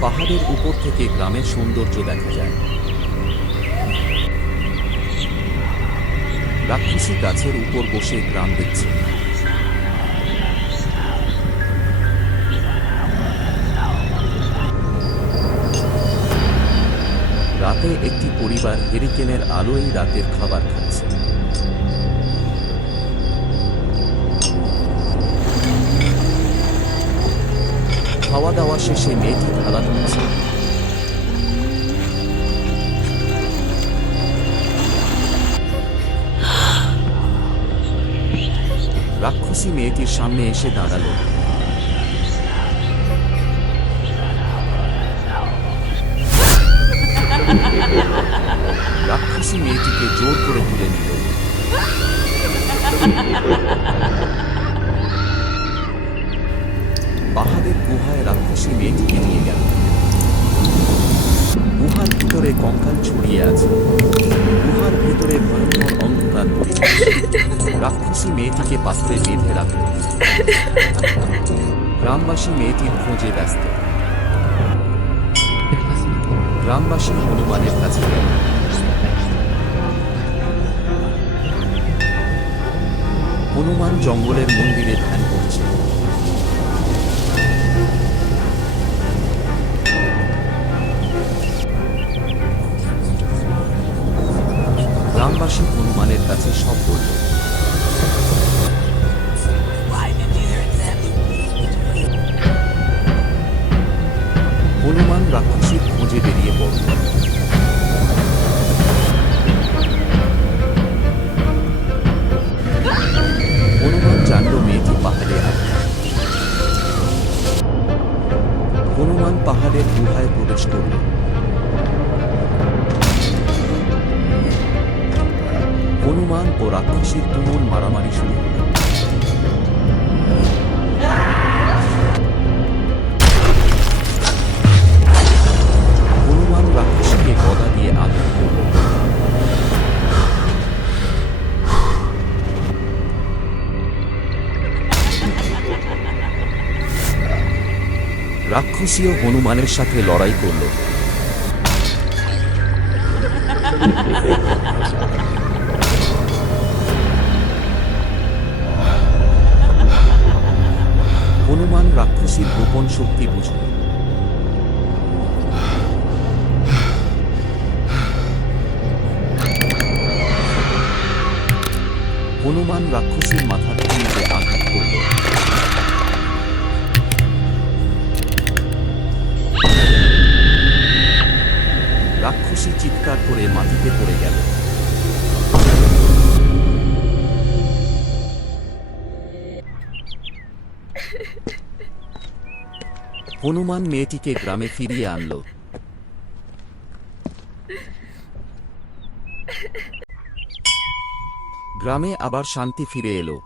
পাহাড়ের উপর থেকে গ্রামের সৌন্দর্য দেখা যায়। রাক্ষসী গাছের উপর বসে গ্রাম দেখছে। রাতে একটি পরিবার হেরিকেনের আলোয় রাতের খাবার খাচ্ছে। খাওয়া দাওয়া শেষে মেয়েটি থালা ধুচ্ছে রাক্ষসী মেয়েটির সামনে এসে দাঁড়াল। রাক্ষসী মেয়েটিকে জোর করে তুলে নিল। পাহাড়ের গুহায় রাক্ষসী মেয়েটিকে নিয়ে গেল। গুহার ভিতরে কঙ্কাল ছড়িয়ে আছে। গুহার ভেতরে ভয়ঙ্কর অন্ধকার রাক্ষসী মেয়েটিকে পাত্রে বেঁধে রাখল। গ্রামবাসী মেয়েটির খোঁজে ব্যস্ত। গ্রামবাসী হনুমানের কাছে হনুমান জঙ্গলের মন্দিরে ধ্যান করছে। কাছে সব বলল। হনুমান রাক্ষসীর খোঁজে বেরিয়ে পড়ল। হনুমান জানল মেয়েটি পাহাড়ে আছে। হনুমান পাহাড়ের গুহায় প্রবেশ করল। হনুমান ও রাক্ষসীর তুমুল মারামারি শুরু হল। হনুমান রাক্ষসীকে গদা দিয়ে আঘাত করল। রাক্ষসীও হনুমানের সাথে লড়াই করল। হনুমান রাক্ষসীর গোপন শক্তি বুঝল হনুমান রাক্ষসীর মাথার তুলিতে আঘাত করল। রাক্ষসী চিৎকার করে মাটিতে পড়ে গেল। হনুমান মেয়েটিকে গ্রামে ফিরিয়ে আনল। গ্রামে আবার শান্তি ফিরে এলো।